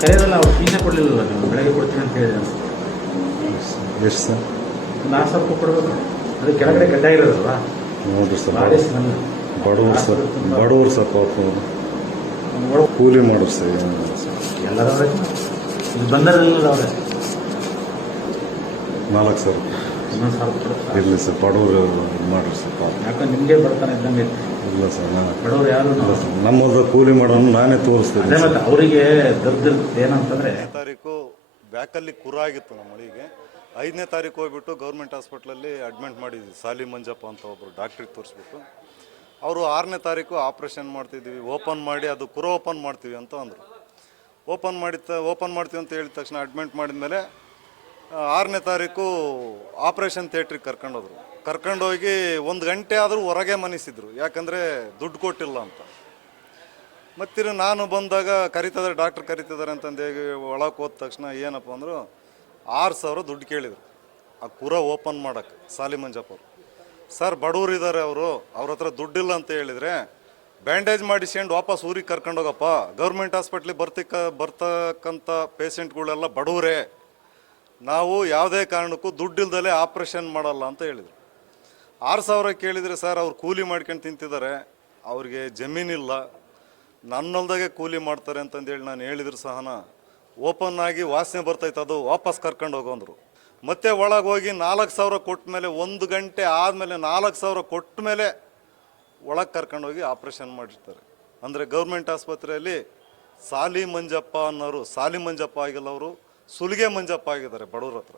ನಿನ್ನೆ ಕೊಡಲಿಲ್ಲ ನೀವು? ಬೆಳಗ್ಗೆ ಕೊಡ್ತೀನಿ ಅಂತ ಹೇಳಿದ್ರೆ. ಎಷ್ಟು ಸರ್ ಒಂದು ಆರು ಸಾವಿರ ರೂಪಾಯಿ ಕೊಡಬೇಕು. ಅದು ಕೆಳಗಡೆ ಗಡ್ಡ ಇರೋದಲ್ಲ ನೋಡಿರಿ ಸರ್ ಸ್ಮೆಲ್ ಬಡವರು ಸರ್ ಬಡವರು ಸರ್ ಪಾಪ ಕೂಲಿ ಮಾಡೋರು ಸರ್ ಎಲ್ಲರೂ ಸರ್? ಅವ್ರೆ. ಇಲ್ಲಿ ಬಂದರೆಲ್ಲ ನಾಲ್ಕು ಸಾವಿರ ಇನ್ನೊಂದು ಸಾವಿರ ಕೊಡ್ತಾರೆ ಇರಲಿ ಸರ್ ಬಡವರು ಇದು ಮಾಡ್ರಿ ಸರ್ ಪಾಪ. ಯಾಕಂದ್ರೆ ನಿಮಗೆ ಬರ್ತಾನೆ ಇದ್ದಂಗೆ ಐತೆ. ಇಲ್ಲ ಸರ್ ನಾನು ಬಡವ್ರು ಯಾರು? ಇಲ್ಲ ಸರ್ ನಮ್ಮದು ಕೂಲಿ ಮಾಡೋನು ನಾನೇ ಅದೇ ತೋರಿಸ್ತೀನಿ ಮತ್ತೆ ಅವರಿಗೆ ದರ್ದಿರುತ್ತೆ ಏನಂತಂದ್ರೆ ಐದನೇ ತಾರೀಕು ಬ್ಯಾಕಲ್ಲಿ ಕುರ ಆಗಿತ್ತು ನಮ್ಮ ಮಳಿಗೆ ಐದನೇ ತಾರೀಕು ಹೋಗ್ಬಿಟ್ಟು ಗೌರ್ಮೆಂಟ್ ಹಾಸ್ಪಿಟ್ಲಲ್ಲಿ ಅಡ್ಮಿಟ್ ಮಾಡಿದ್ವಿ. ಸಾಲಿ ಮಂಜಪ್ಪ ಅಂತ ಒಬ್ಬರು ಡಾಕ್ಟ್ರಿಗೆ ತೋರಿಸ್ಬಿಟ್ಟು. ಅವರು ಆರನೇ ತಾರೀಕು ಆಪ್ರೇಷನ್ ಮಾಡ್ತಿದ್ವಿ. ಓಪನ್ ಮಾಡಿ ಅದು ಕುರ ಓಪನ್ ಮಾಡ್ತೀವಿ ಅಂತ ಅಂದರು. ಓಪನ್ ಮಾಡಿದ ಓಪನ್ ಮಾಡ್ತೀವಿ ಅಂತ ಹೇಳಿದ ತಕ್ಷಣ ಅಡ್ಮಿಟ್ ಮಾಡಿದ್ಮೇಲೆ ಆ, ಆರನೇ ತಾರೀಕು ಆಪ್ರೇಷನ್ ಥಿಯೇಟ್ರಿಗೆ ಕರ್ಕೊಂಡೋದ್ರು. ಕರ್ಕೊಂಡೋಗಿ ಒಂದು ಗಂಟೆ ಆದರೂ ಹೊರಗೆ ಮನಿಸಿದ್ರು. ಯಾಕಂದರೆ ದುಡ್ಡು ಕೊಟ್ಟಿಲ್ಲ ಅಂತ. ಮತ್ತಿರು ನಾನು ಬಂದಾಗ ಕರಿತಿದ್ದಾರೆ ಡಾಕ್ಟ್ರ್ ಕರಿತಿದ್ದಾರೆ ಅಂತಂದು ಹೇಗೆ ಒಳಗೆ ಹೋದ ತಕ್ಷಣ ಏನಪ್ಪ ಅಂದರು, ಆರು ಸಾವಿರ ದುಡ್ಡು ಕೇಳಿದರು. ಆ ಕುರ ಓಪನ್ ಮಾಡೋಕ್ಕೆ ಸಾಲಿ ಮಂಜಪ್ಪ ಅವರು. ಸರ್, ಬಡವರು ಇದ್ದಾರೆ ಅವರು, ಅವ್ರ ಹತ್ರ ದುಡ್ಡಿಲ್ಲ ಅಂತ ಹೇಳಿದರೆ ಬ್ಯಾಂಡೇಜ್ ಮಾಡಿಸ್ಕೊಂಡು ವಾಪಸ್ ಊರಿಗೆ ಕರ್ಕೊಂಡೋಗಪ್ಪ. ಗೌರ್ಮೆಂಟ್ ಹಾಸ್ಪಿಟ್ಲಿಗೆ ಬರ್ತಿಕ್ಕ, ಬರ್ತಕ್ಕಂಥ ಪೇಷೆಂಟ್ಗಳೆಲ್ಲ ಬಡವರೇ. ನಾವು ಯಾವುದೇ ಕಾರಣಕ್ಕೂ ದುಡ್ಡಿಲ್ದಲೇ ಆಪ್ರೇಷನ್ ಮಾಡಲ್ಲ ಅಂತ ಹೇಳಿದರು. ಆರು ಸಾವಿರ ಕೇಳಿದರೆ ಸರ್ ಅವ್ರು ಕೂಲಿ ಮಾಡ್ಕೊಂಡು ತಿಂತಿದ್ದಾರೆ, ಅವ್ರಿಗೆ ಜಮೀನಿಲ್ಲ ನನ್ನಲ್ದಾಗೆ ಕೂಲಿ ಮಾಡ್ತಾರೆ ಅಂತಂದೇಳಿ ನಾನು ಹೇಳಿದ್ರು ಸಹನ, ಓಪನ್ ಆಗಿ ವಾಸನೆ ಬರ್ತೈತೆ ಅದು ವಾಪಸ್ ಕರ್ಕೊಂಡು ಹೋಗೋಂದ್ರು. ಮತ್ತೆ ಒಳಗೆ ಹೋಗಿ ನಾಲ್ಕು ಸಾವಿರ ಕೊಟ್ಟ ಮೇಲೆ, ಒಂದು ಗಂಟೆ ಆದಮೇಲೆ ನಾಲ್ಕು ಸಾವಿರ ಕೊಟ್ಟ ಮೇಲೆ ಒಳಗೆ ಕರ್ಕೊಂಡೋಗಿ ಆಪ್ರೇಷನ್ ಮಾಡಿರ್ತಾರೆ. ಅಂದರೆ ಗೌರ್ಮೆಂಟ್ ಆಸ್ಪತ್ರೆಯಲ್ಲಿ ಸಾಲಿ ಮಂಜಪ್ಪ ಅನ್ನೋರು, ಸಾಲಿ ಮಂಜಪ್ಪ ಆಗಿಲ್ಲ ಅವರು ಸುಲಿಗೆ ಮಂಜಪ್ಪ ಆಗಿದ್ದಾರೆ ಬಡವ್ರ ಹತ್ರ.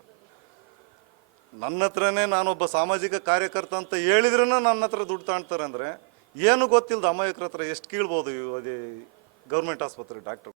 ನನ್ನ ಹತ್ರನೇ ನಾನೊಬ್ಬ ಸಾಮಾಜಿಕ ಕಾರ್ಯಕರ್ತ ಅಂತ ಹೇಳಿದ್ರೂ ನನ್ನ ಹತ್ರ ದುಡ್ಡು ತಾಣ್ತಾರೆ ಅಂದರೆ ಏನು ಗೊತ್ತಿಲ್ಲದ ಅಮಾಯಕರ ಹತ್ರ ಎಷ್ಟು ಕೀಳ್ಬೋದು ಅದೇ ಗೌರ್ಮೆಂಟ್ ಆಸ್ಪತ್ರೆ ಡಾಕ್ಟ್ರು